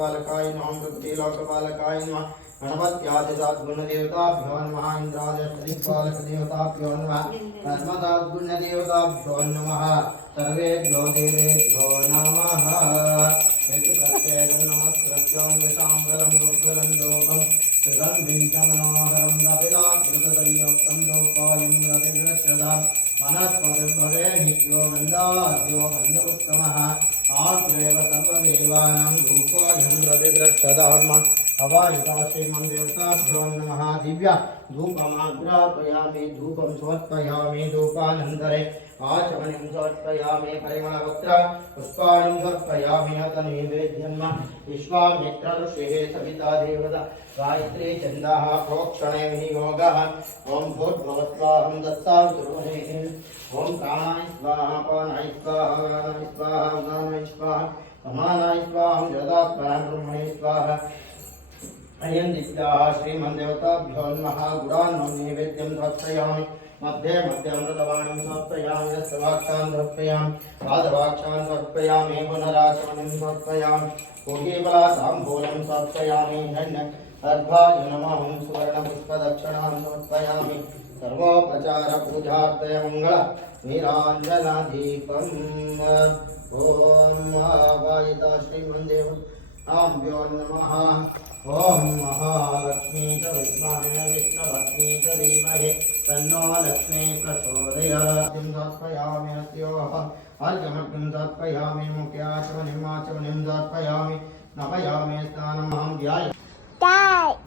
लोकपालकाय नमः पृथ्वी लोकपालकाय नमः गणपत्यादिसाद्गुणदेवताभ्यो नमः इंद्रादिपालकदेवताभ्यो नमः नर्मदाद्गुण्यदेवताभ्यो नमः सर्वेभ्यो देवेभ्यो नमः नमस्कृत्यं विशाम्बरं रुद्रं लोकं सुगन्धिं च मनोहरं कपिलाकृतसंयुक्तं लोकायं रतिग्रश्रदा वनस्पतिर्भवे नित्यो गन्धाद्यो गन्धपुत्तमः आग्रेव सर्वदेवानां रूपोऽयं रतिग्रश्रदाम् अवायुता श्रीमन्देवताभ्यो नमः दिव्या धूपमाग्रापयामि धूपं समर्पयामि धूपानन्तरे आचमनीं समर्पयामि परिमलवक्त्र पुष्पाणिं समर्पयामि अथ नैवेद्यं विश्वामित्र ऋषिः सविता देवता गायत्री छन्दः प्रोक्षणे विनियोगः ॐ भूर्भुवस्वाहं दत्तां गुरुवरेः ॐ प्राणाय स्वाहा अपानाय स्वाहा व्यानाय स्वाहा उदानाय स्वाहा समानाय स्वाहा जदात्माय ब्रह्मणे स्वाहा अयं दिव्याः श्रीमन्देवताभ्यो नमः गुडान्नं नैवेद्यं समर्पयामि मध्ये अमृतवाणीं समर्पयामि रसवाक्षान् समर्पयामि पादवाक्षान् समर्पयामि पुनराचमनीं समर्पयामि पूगीफलाताम्बूलं समर्पयामि धन्यगर्भाय नमः सुवर्णपुष्पदक्षिणां समर्पयामि सर्वोपचारपूजार्थय मङ्गल नीराञ्जनदीपम् ॐ महावायिता श्रीमन्देवताभ्यो नमः ओम महालक्ष्मी च विद्महे विष्णुपत्नी च धीमहि तन्नो लक्ष्मी प्रचोदयात् समर्पयामि अस्योः अर्घ्यमर्घ्यं समर्पयामि मुख्याचमनीं आचमनीं समर्पयामि नमयामि स्नानमहं ध्यायामि